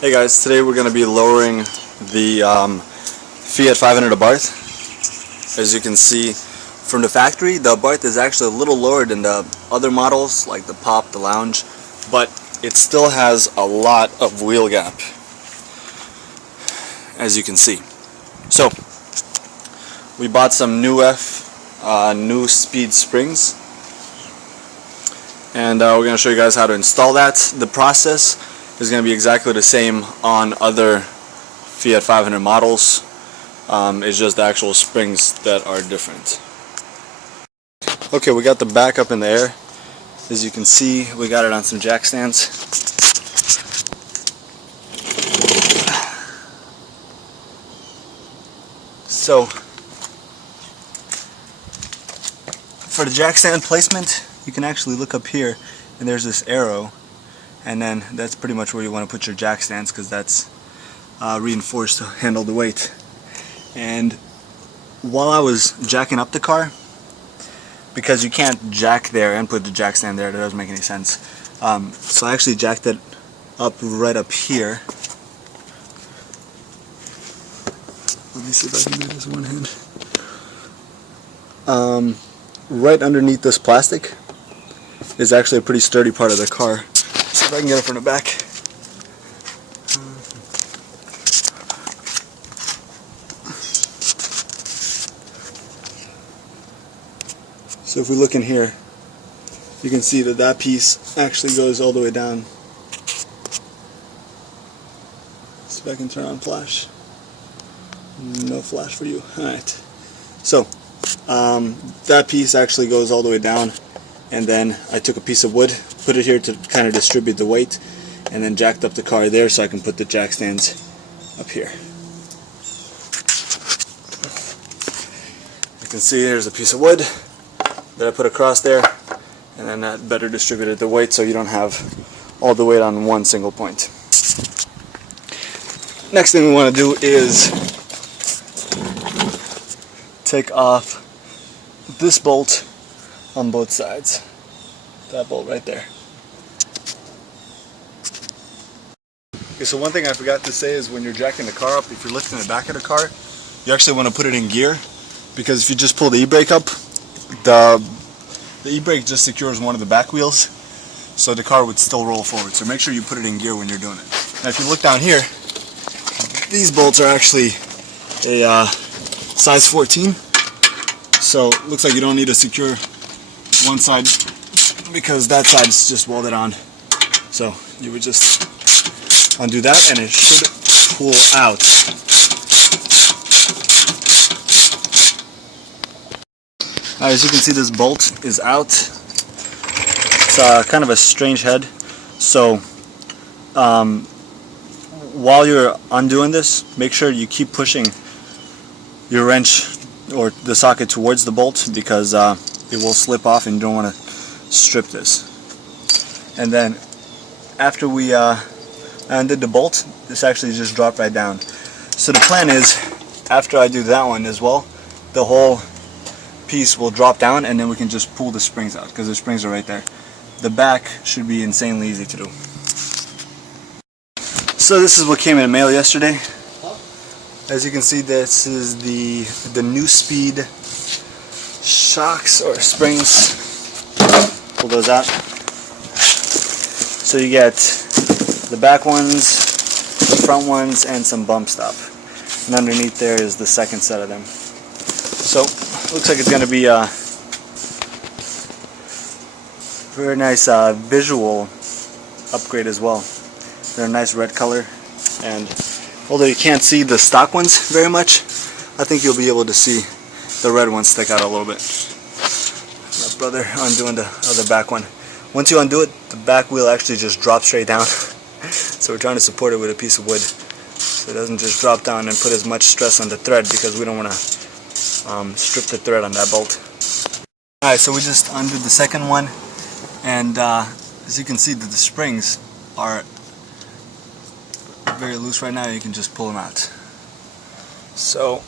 Hey guys, today we're going to be lowering the Fiat 500 Abarth. As you can see from the factory, the Abarth is actually a little lower than the other models like the Pop, the Lounge, but it still has a lot of wheel gap, as you can see. So we bought some Neu-F Neuspeed Springs, and we're going to show you guys how to install that. The process is going to be exactly the same on other Fiat 500 models. It's just the actual springs that are different. Okay, we got the back up in the air. As you can see, we got it on some jack stands. So, for the jack stand placement, you can actually look up here and there's this arrow, and then that's pretty much where you want to put your jack stands, because that's reinforced to handle the weight. And while I was jacking up the car, because you can't jack there and put the jack stand there, that doesn't make any sense, so I actually jacked it up right up here. Let me see if I can do this one hand. Right underneath this plastic is actually a pretty sturdy part of the car. See if I can get it from the back. So if we look in here, you can see that that piece actually goes all the way down. See if I can turn on flash. No flash for you. Alright. So, that piece actually goes all the way down, and then I took a piece of wood, put it here to kind of distribute the weight, and then jacked up the car there so I can put the jack stands up here. You can see there's a piece of wood that I put across there, and then that better distributed the weight so you don't have all the weight on one single point. Next thing we want to do is take off this bolt on both sides. That bolt right there. Okay, so one thing I forgot to say is when you're jacking the car up, if you're lifting the back of the car, you actually want to put it in gear, because if you just pull the e-brake up, the e-brake just secures one of the back wheels, so the car would still roll forward. So make sure you put it in gear when you're doing it. Now if you look down here, these bolts are actually a size 14, so it looks like you don't need to secure one side because that side is just welded on. So you would just undo that and it should pull out. As you can see, this bolt is out. It's kind of a strange head, so while you're undoing this, make sure you keep pushing your wrench or the socket towards the bolt, because it will slip off and you don't want to strip this. And then after we undid the bolt, this actually just dropped right down. So the plan is, after I do that one as well, the whole piece will drop down and then we can just pull the springs out, because the springs are right there. The back should be insanely easy to do. So this is what came in the mail yesterday. As you can see, this is the Neuspeed shocks or springs. Pull those out. So you get the back ones, the front ones, and some bump stop. And underneath there is the second set of them. So looks like it's going to be a very nice visual upgrade as well. They're a nice red color, and although you can't see the stock ones very much, I think you'll be able to see the red ones stick out a little bit. My brother undoing the other back one. Once you undo it, the back wheel actually just drops straight down. So we're trying to support it with a piece of wood, so it doesn't just drop down and put as much stress on the thread, because we don't want to strip the thread on that bolt. Alright, so we just undid the second one, and as you can see, the springs are very loose right now. You can just pull them out. So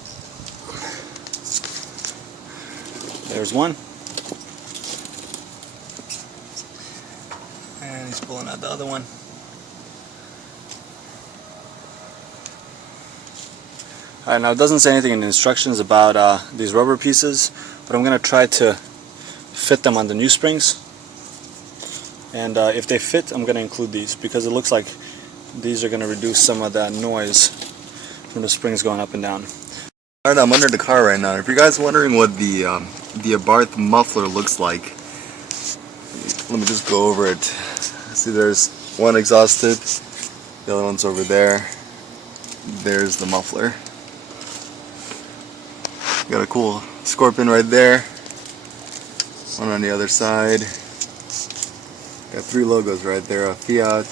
there's one, and he's pulling out the other one. Alright, now it doesn't say anything in the instructions about these rubber pieces, but I'm going to try to fit them on the new springs. And if they fit, I'm going to include these, because it looks like these are going to reduce some of that noise from the springs going up and down. Alright, I'm under the car right now. If you guys are wondering what the Abarth muffler looks like, let me just go over it. See, there's one exhausted, the other one's over there. There's the muffler. Got a cool scorpion right there. One on the other side. Got 3 logos right there: a Fiat,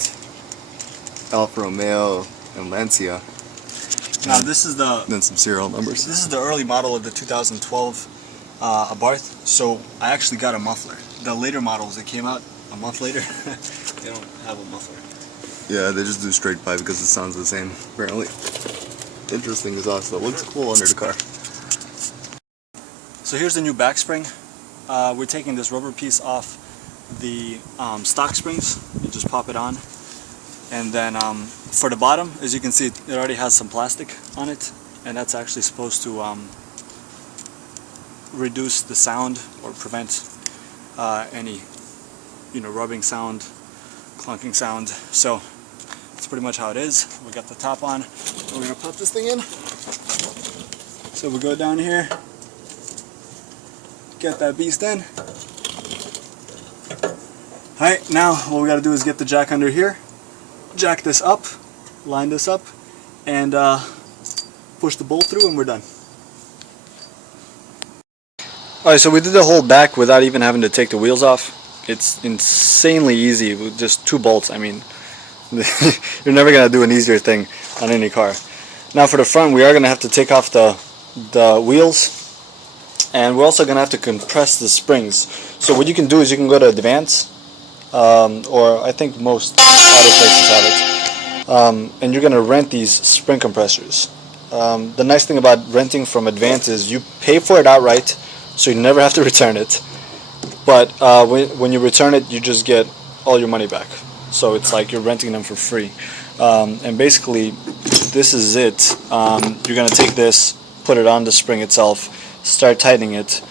Alfa Romeo, and Lancia. Now this is then some serial numbers. This is the early model of the 2012 Abarth. So I actually got a muffler. The later models that came out a month later, they don't have a muffler. Yeah, they just do straight pipe because it sounds the same, apparently. Interesting exhaust though. Looks cool under the car. So here's the new back spring. We're taking this rubber piece off the stock springs. You just pop it on. And then for the bottom, as you can see, it already has some plastic on it. And that's actually supposed to reduce the sound or prevent any rubbing sound, clunking sound. So that's pretty much how it is. We got the top on. We're going to pop this thing in. So we go down here. Get that beast in. Alright, now what we gotta do is get the jack under here, jack this up, line this up, and push the bolt through, and we're done. Alright, so we did the whole back without even having to take the wheels off. It's insanely easy with just 2 bolts. I mean, you're never gonna do an easier thing on any car. Now for the front, we are gonna have to take off the wheels. And we're also going to have to compress the springs. So what you can do is you can go to Advance, or I think most auto places have it, and you're going to rent these spring compressors. The nice thing about renting from Advance is you pay for it outright, so you never have to return it. But when you return it, you just get all your money back. So it's like you're renting them for free. And basically, this is it. You're going to take this, put it on the spring itself, start tightening it,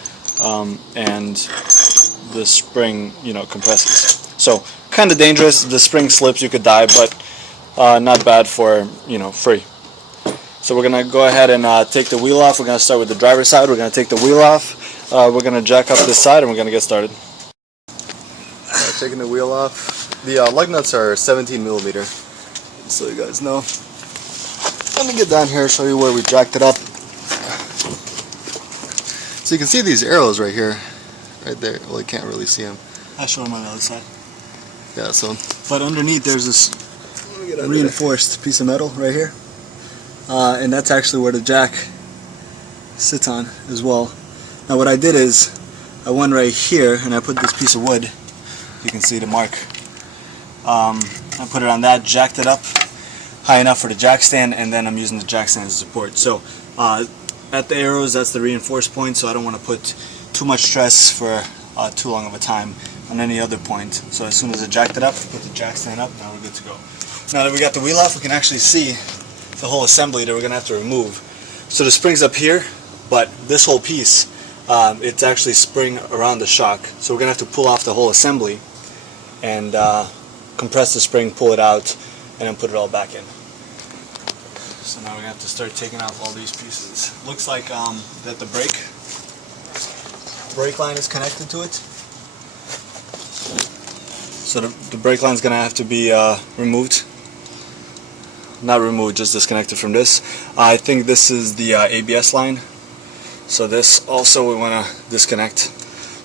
and the spring, compresses. So kind of dangerous. The spring slips, you could die, but not bad for free. So we're gonna go ahead and take the wheel off. We're gonna start with the driver's side. We're gonna take the wheel off. We're gonna jack up this side, and we're gonna get started. Taking the wheel off. The lug nuts are 17 millimeter, so you guys know. Let me get down here, show you where we jacked it up. So you can see these arrows right here, right there. Well, you can't really see them. I'll show them on the other side. Yeah, so. But underneath there's this reinforced piece of metal right here. And that's actually where the jack sits on as well. Now what I did is, I went right here and I put this piece of wood. You can see the mark. I put it on that, jacked it up high enough for the jack stand, and then I'm using the jack stand as support. So at the arrows, that's the reinforced point, so I don't want to put too much stress for too long of a time on any other point. So as soon as I jacked it up, put the jack stand up, now we're good to go. Now that we got the wheel off, we can actually see the whole assembly that we're going to have to remove. So the spring's up here, but this whole piece, it's actually spring around the shock. So we're going to have to pull off the whole assembly and compress the spring, pull it out, and then put it all back in. So now we're going to have to start taking off all these pieces. Looks like that the brake line is connected to it. So the brake line is going to have to be removed. Not removed, just disconnected from this. I think this is the ABS line. So this also we want to disconnect.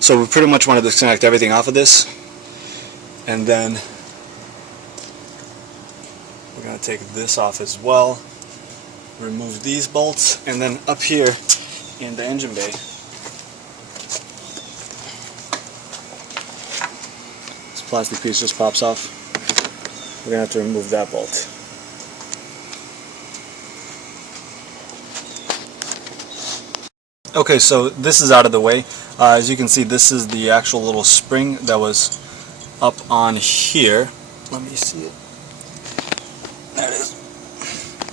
So we pretty much want to disconnect everything off of this. And then we're going to take this off as well. Remove these bolts, and then up here in the engine bay, this plastic piece just pops off. We're going to have to remove that bolt. Okay, so this is out of the way. As you can see, this is the actual little spring that was up on here. Let me see it. There it is.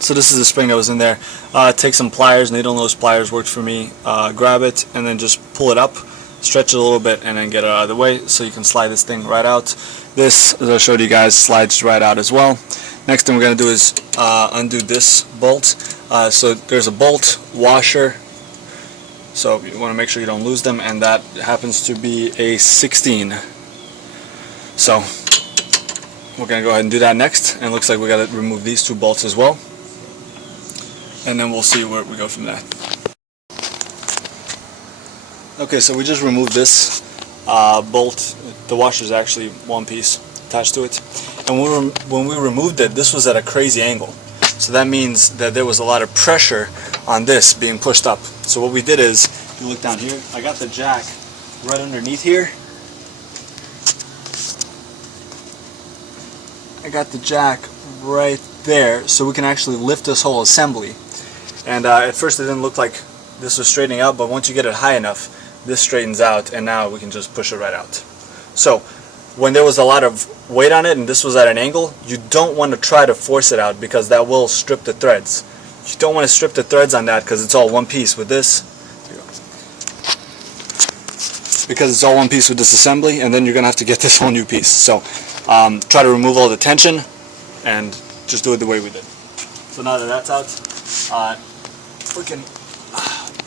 So this is the spring that was in there. Take some pliers, needle nose pliers works for me. Grab it and then just pull it up, stretch it a little bit, and then get it out of the way so you can slide this thing right out. This, as I showed you guys, slides right out as well. Next thing we're going to do is undo this bolt. So there's a bolt, washer, so you want to make sure you don't lose them, and that happens to be a 16. So we're going to go ahead and do that next, and it looks like we got to remove these two bolts as well. And then we'll see where we go from there. Okay, so we just removed this bolt. The washer is actually one piece attached to it. And when we removed it, this was at a crazy angle. So that means that there was a lot of pressure on this being pushed up. So what we did is, if you look down here, I got the jack right underneath here. I got the jack right there, so we can actually lift this whole assembly. And at first it didn't look like this was straightening out, but once you get it high enough, this straightens out, and now we can just push it right out. So when there was a lot of weight on it and this was at an angle, you don't want to try to force it out because that will strip the threads. You don't want to strip the threads on that because it's all one piece with this. Because it's all one piece with this assembly, and then you're going to have to get this whole new piece. So try to remove all the tension and just do it the way we did. So now that that's out, we can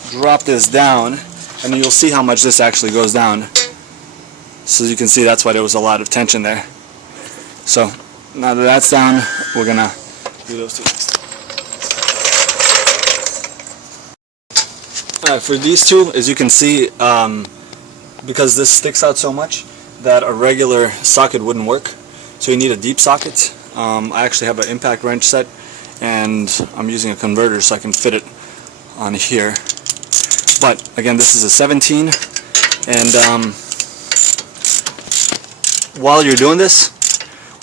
drop this down, and then you'll see how much this actually goes down. So as you can see, that's why there was a lot of tension there. So now that that's down, we're gonna do those two next. For these two, as you can see, because this sticks out so much, that a regular socket wouldn't work. So you need a deep socket. I actually have an impact wrench set, and I'm using a converter so I can fit it on here. But again, this is a 17, and while you're doing this,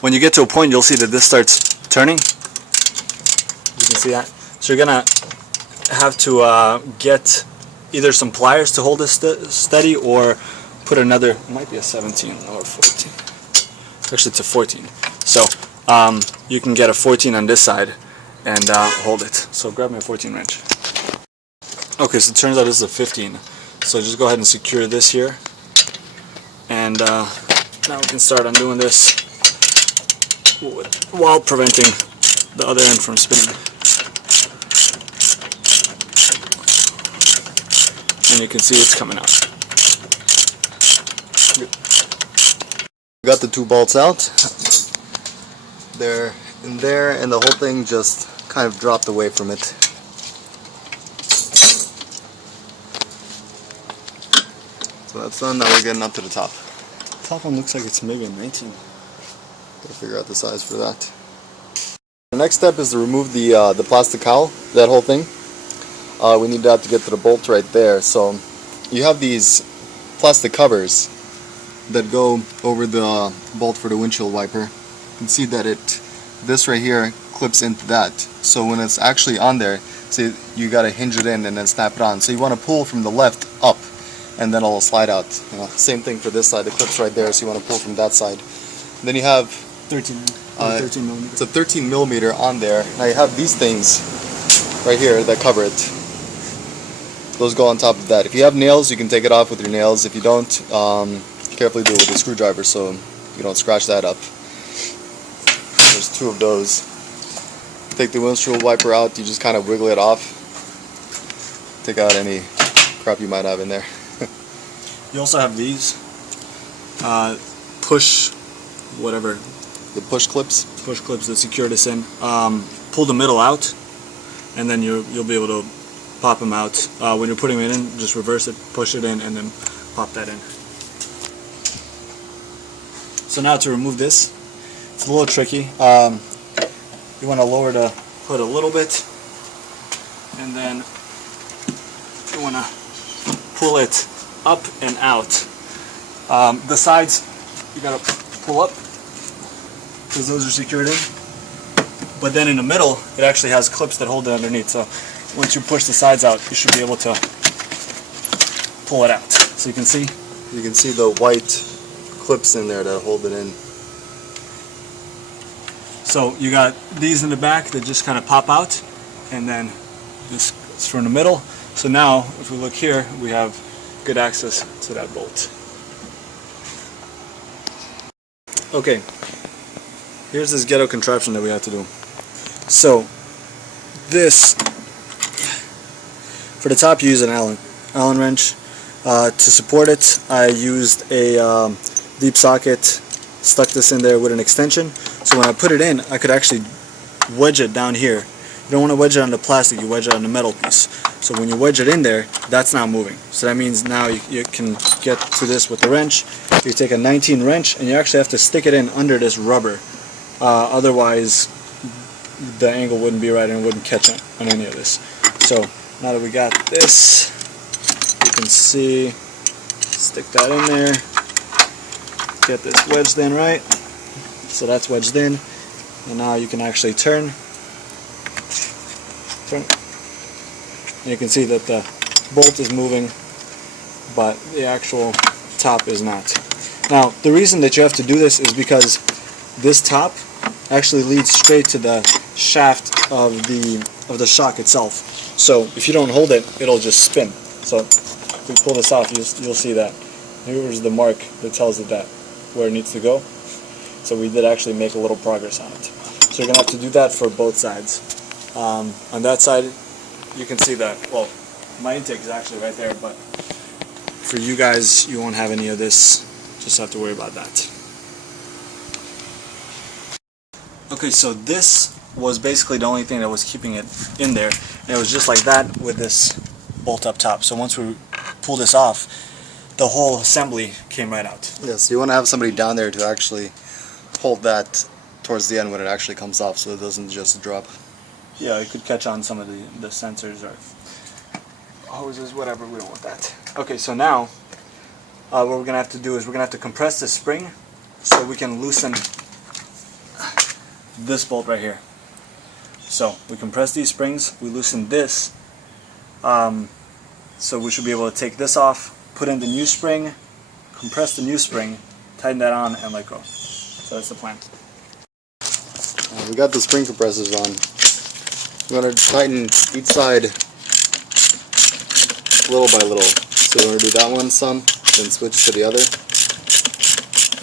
when you get to a point, you'll see that this starts turning. You can see that. So you're gonna have to get either some pliers to hold this steady, or put another, it might be a 17 or 14. Actually, it's a 14. So you can get a 14 on this side and hold it. So grab me a 14 wrench. Okay, so it turns out this is a 15. So just go ahead and secure this here. And now we can start undoing this while preventing the other end from spinning. And you can see it's coming out. Good. Got the two bolts out. They're in there, and the whole thing just kind of dropped away from it. So that's done. Now we're getting up to the top. The top one looks like it's maybe a 19. Gotta figure out the size for that. The next step is to remove the plastic cowl, that whole thing. We need that to get to the bolt right there. So you have these plastic covers that go over the bolt for the windshield wiper. You can see that this right here clips into that. So when it's actually on there, see, you gotta hinge it in and then snap it on. So you want to pull from the left up, and then it'll slide out. You know, same thing for this side. The clip's right there, so you want to pull from that side. And then you have 13 millimeter. It's a 13 millimeter on there. Now you have these things right here that cover it. Those go on top of that. If you have nails, you can take it off with your nails. If you don't, carefully do it with a screwdriver so you don't scratch that up. There's two of those. Take the windshield wiper out, you just kind of wiggle it off. Take out any crap you might have in there. You also have these push whatever. The push clips? Push clips that secure this in. Pull the middle out, and then you'll be able to pop them out. When you're putting it in, just reverse it, push it in, and then pop that in. So now to remove this, it's a little tricky. You want to lower the hood a little bit, and then you want to pull it up and out. The sides, you got to pull up, because those are secured in. But then in the middle, it actually has clips that hold it underneath. So once you push the sides out, you should be able to pull it out. So you can see? You can see the white clips in there that hold it in. So you got these in the back that just kind of pop out, and then this is from the middle. So now if we look here, we have good access to that bolt. Okay, here's this ghetto contraption that we have to do. So this, for the top you use an Allen wrench. To support it, I used a deep socket, stuck this in there with an extension, so when I put it in I could actually wedge it down here. You don't want to wedge it on the plastic, you wedge it on the metal piece. So when you wedge it in there, that's not moving. So that means now you can get to this with the wrench. You take a 19 wrench and you actually have to stick it in under this rubber. Otherwise the angle wouldn't be right and it wouldn't catch on any of this. So now that we got this, you can see, stick that in there, get this wedged in right. So that's wedged in, and now you can actually turn. And you can see that the bolt is moving, but the actual top is not. Now the reason that you have to do this is because this top actually leads straight to the shaft of the shock itself. So if you don't hold it, it'll just spin. So if we pull this off, you'll see that. Here's the mark that tells it that where it needs to go. So we did actually make a little progress on it. So you're going to have to do that for both sides. On that side, you can see that, well, my intake is actually right there, but for you guys, you won't have any of this. Just have to worry about that. Okay, so this was basically the only thing that was keeping it in there. And it was just like that with this bolt up top. So once we pull this off, the whole assembly came right out. Yes, you want to have somebody down there to actually hold that towards the end when it actually comes off, so it doesn't just drop. Yeah, it could catch on some of the sensors or hoses, whatever. We don't want that. Okay, so now what we're gonna have to do is we're gonna have to compress this spring so we can loosen this bolt right here. So we compress these springs, we loosen this, so we should be able to take this off, put in the new spring, compress the new spring, tighten that on, and let go. So that's the plan. We got the spring compressors on. We're going to tighten each side little by little. So we're going to do that one some, then switch to the other.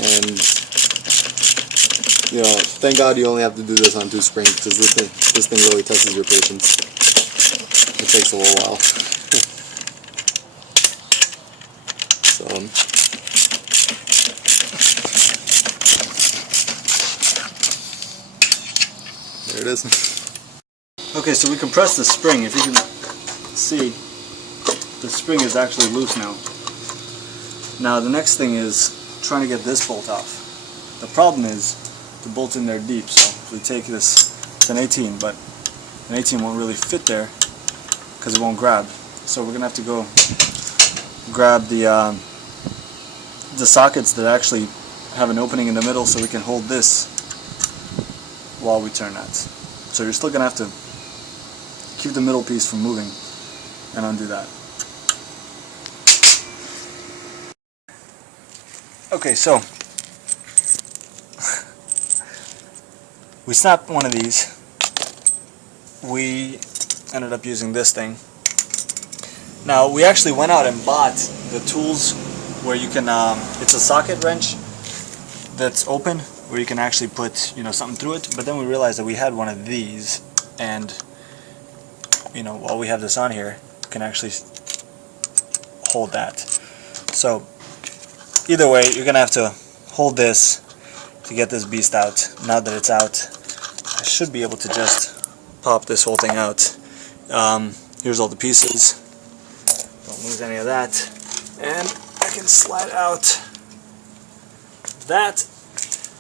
And, you know, thank God you only have to do this on 2 springs, because this thing really tests your patience. It takes a little while. So, there it is. Okay, so we compressed the spring. If you can see, the spring is actually loose now. Now the next thing is trying to get this bolt off. The problem is the bolt's in there deep, so if we take this, it's an 18, but an 18 won't really fit there because it won't grab. So we're gonna have to go grab the sockets that actually have an opening in the middle so we can hold this while we turn that. So you're still gonna have to keep the middle piece from moving and undo that. Okay, so we snapped one of these. We ended up using this thing. Now we actually went out and bought the tools where you can, it's a socket wrench that's open where you can actually put, you know, something through it, but then we realized that we had one of these, and you know, while we have this on here, we can actually hold that. So either way, you're gonna have to hold this to get this beast out. Now that it's out, I should be able to just pop this whole thing out. Here's all the pieces. Don't lose any of that. And I can slide out that.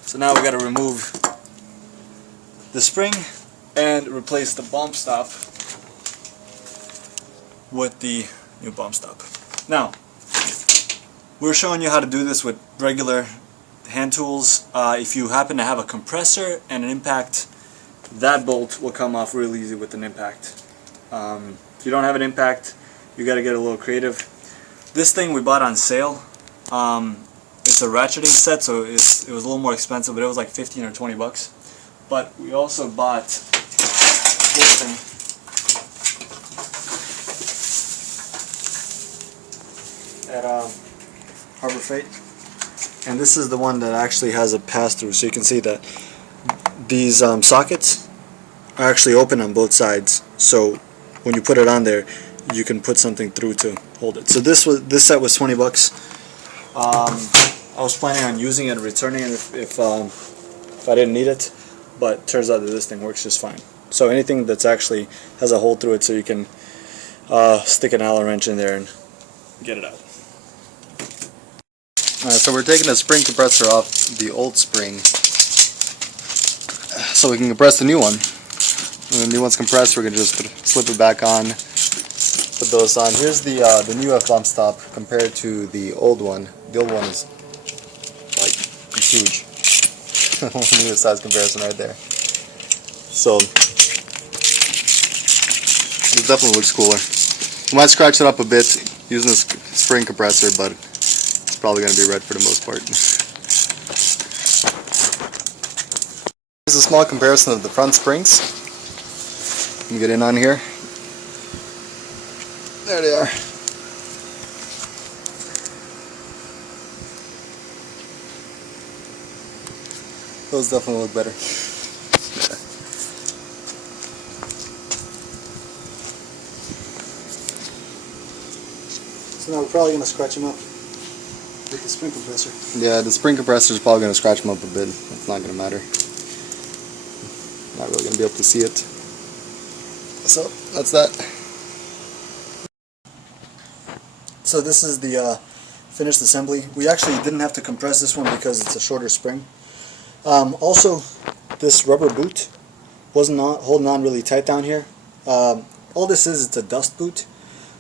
So now we got to remove the spring and replace the bump stop with the new bump stop. Now, we're showing you how to do this with regular hand tools. If you happen to have a compressor and an impact, that bolt will come off real easy with an impact. If you don't have an impact, you got to get a little creative. This thing we bought on sale. It's a ratcheting set, so it was a little more expensive, but it was like 15 or 20 bucks. but we also bought this thing. At Harbor Freight, and this is the one that actually has a pass-through, so you can see that these sockets are actually open on both sides, so when you put it on there you can put something through to hold it. So this set was 20 bucks. I was planning on using it and returning it if I didn't need it, but turns out that this thing works just fine. So anything that's actually has a hole through it, so you can stick an Allen wrench in there and get it out. Alright, so we're taking the spring compressor off the old spring so we can compress the new one. When the new one's compressed, we're going to just slip it back on, put those on. Here's the Neu-F bump stop compared to the old one. The old one is like huge. New size comparison right there. So it definitely looks cooler. We might scratch it up a bit using this spring compressor, but it's probably going to be red for the most part. Here's a small comparison of the front springs. You can get in on here. There they are. Those definitely look better. So now we're probably going to scratch them up with the spring compressor. Yeah, the spring compressor is probably going to scratch them up a bit. It's not going to matter. Not really going to be able to see it. So that's that. So this is the finished assembly. We actually didn't have to compress this one because it's a shorter spring. Also, this rubber boot wasn't holding on really tight down here. All this is, it's a dust boot.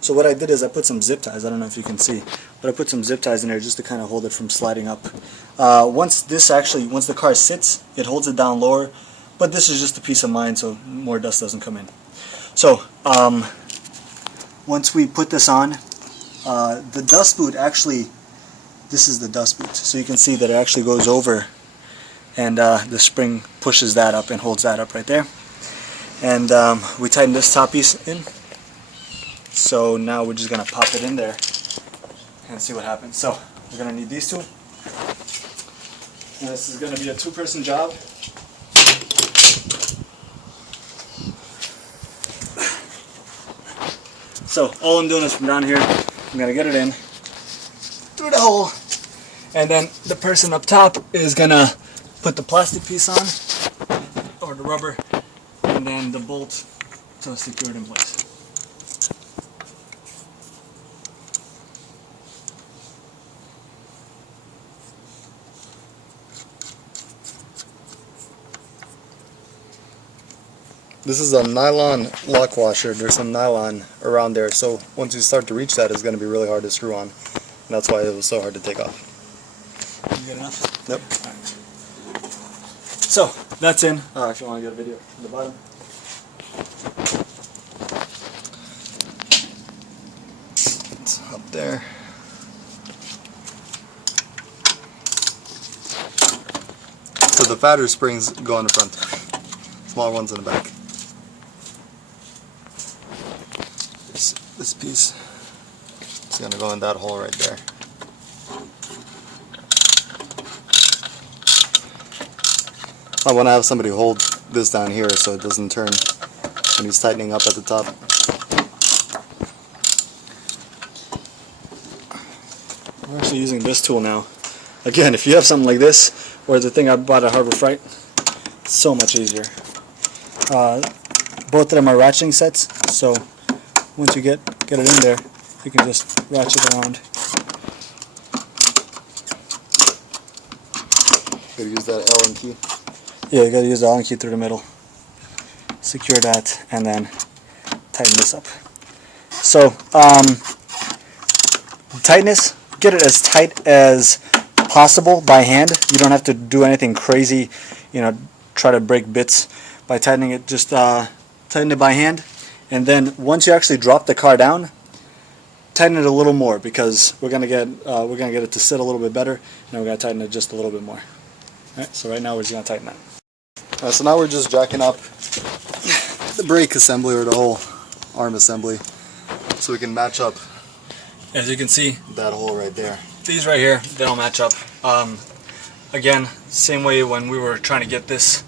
So what I did is I put some zip ties. I don't know if you can see, but I put some zip ties in there just to kind of hold it from sliding up. Once the car sits, it holds it down lower. But this is just a peace of mind, so more dust doesn't come in. So once we put this on, the dust boot actually, this is the dust boot. So you can see that it actually goes over, and the spring pushes that up and holds that up right there. And we tighten this top piece in. So now we're just going to pop it in there and see what happens. So we're going to need these two. And this is going to be a two-person job. So all I'm doing is from down here, I'm going to get it in through the hole, and then the person up top is going to put the plastic piece on, or the rubber, and then the bolt to secure it in place. This is a nylon lock washer. There's some nylon around there, so once you start to reach that, it's going to be really hard to screw on. And that's why it was so hard to take off. You get enough? Yep. Right. So that's in. If you want to get a video from the bottom. It's up there. So the fatter springs go on the front, smaller ones in the back. This piece is going to go in that hole right there. I want to have somebody hold this down here so it doesn't turn when he's tightening up at the top. We're actually using this tool now. Again, if you have something like this, or the thing I bought at Harbor Freight, it's so much easier. Both of them are ratcheting sets, so once you get it in there, you can just ratchet around. Gotta use that Allen key. Yeah, you gotta use the Allen key through the middle. Secure that, and then tighten this up. So, tightness, get it as tight as possible by hand. You don't have to do anything crazy, try to break bits by tightening it. Just tighten it by hand, and then once you actually drop the car down, tighten it a little more, because we're gonna get it to sit a little bit better, and we're gonna tighten it just a little bit more. All right, so right now we're just gonna tighten that. So now we're just jacking up the brake assembly or the whole arm assembly so we can match up. As you can see, That hole right there. these right here, they don't match up. Again, same way when we were trying to get this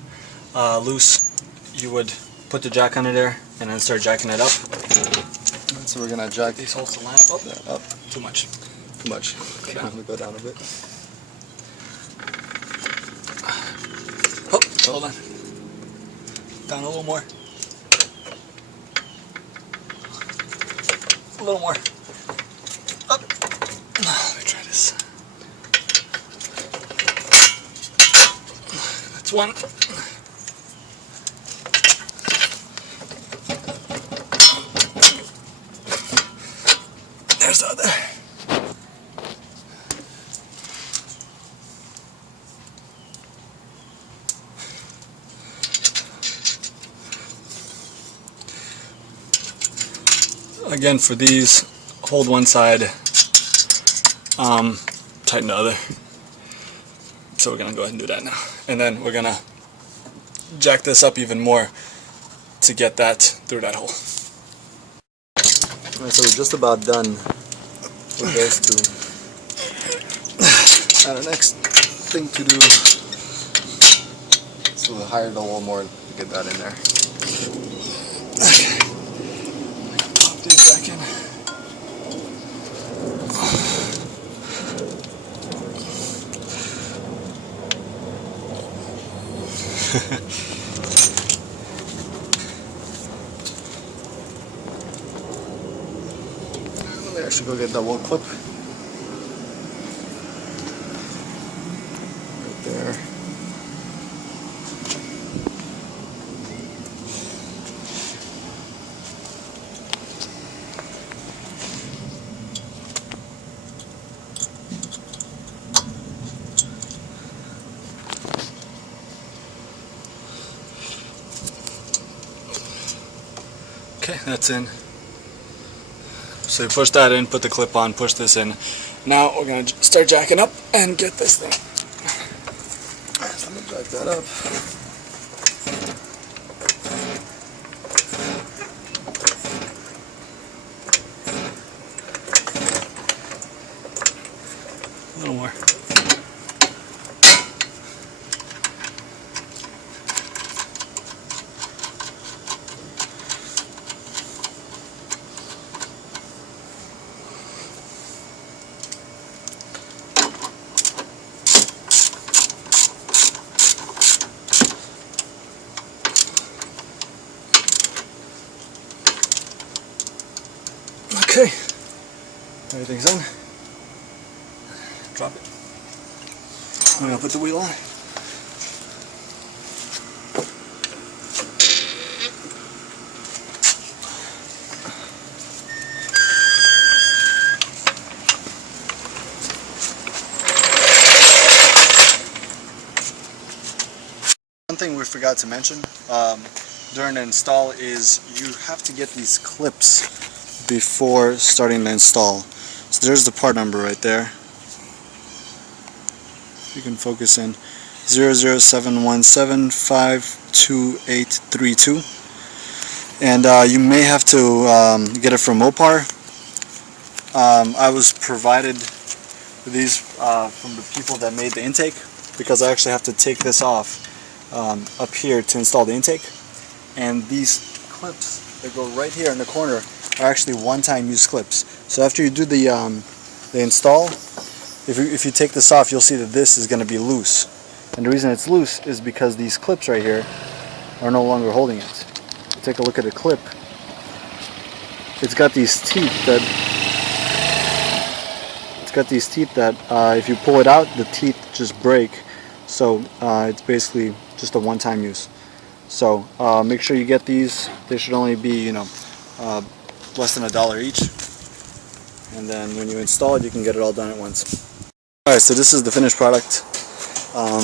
loose, you would put the jack under there and then start jacking it up. So we're gonna jack These holes to line up. that up. Too much. Too much. Go down. Let me go down a bit. Oh, hold on. Down a little more. A little more. Up. Let me try this. That's one. There's the other. Again, for these, hold one side, tighten the other. So we're gonna go ahead and do that now. And then we're gonna jack this up even more to get that through that hole. Alright, so we're just about done with those two. And the next thing to do is to hire the wall more to get that in there. Okay. Pop these back in. Let me actually go get that wall clip. Right there. Okay, that's in. So you push that in, put the clip on, push this in. Now we're going to start jacking up and get this thing. So let me jack that up. A little more. Okay, everything's in. Drop it. I'm gonna put the wheel on. One thing we forgot to mention during the install is you have to get these clips before starting the install. So there's the part number right there. You can focus in 00717522832, and you may have to get it from Mopar. I was provided these from the people that made the intake, because I actually have to take this off up here to install the intake, and these clips that go right here in the corner are actually one-time use clips. So after you do the install, if you take this off, you'll see that this is going to be loose, and the reason it's loose is because these clips right here are no longer holding it. Take a look at the clip. It's got these teeth that if you pull it out, the teeth just break. So it's basically just a one-time use. So make sure you get these. They should only be, less than $1 each. And then when you install it, you can get it all done at once. Alright, so this is the finished product. I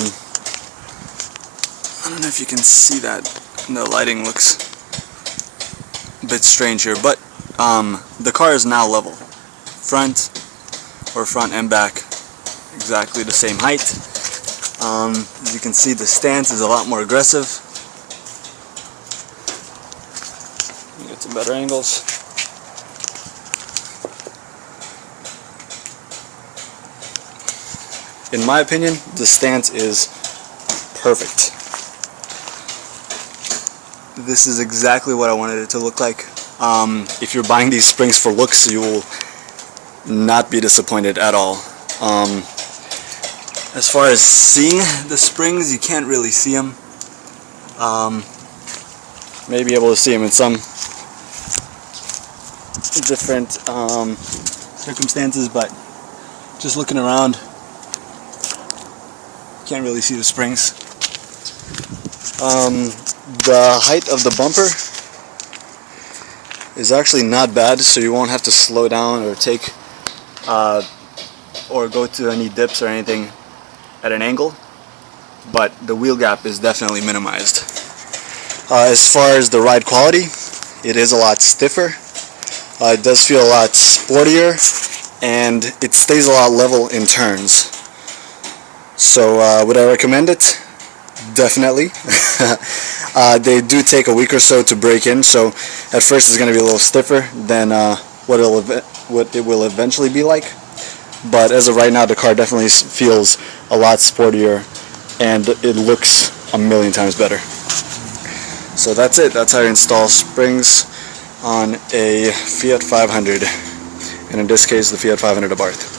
don't know if you can see that. The lighting looks a bit strange here, but the car is now level. Front and back, exactly the same height. As you can see, the stance is a lot more aggressive. Get some better angles. In my opinion, the stance is perfect. This is exactly what I wanted it to look like. If you're buying these springs for looks, you will not be disappointed at all. As far as seeing the springs, you can't really see them. May be able to see them in some different circumstances, but just looking around, can't really see the springs. The height of the bumper is actually not bad, so you won't have to slow down or take or go to any dips or anything at an angle, but the wheel gap is definitely minimized. As far as the ride quality, it is a lot stiffer. It does feel a lot sportier, and it stays a lot level in turns. So would I recommend it? Definitely. They do take a week or so to break in, so at first it's going to be a little stiffer than what it will eventually be like. But as of right now, the car definitely feels a lot sportier, and it looks a million times better. So that's it. That's how you install springs on a Fiat 500, and in this case the Fiat 500 Abarth.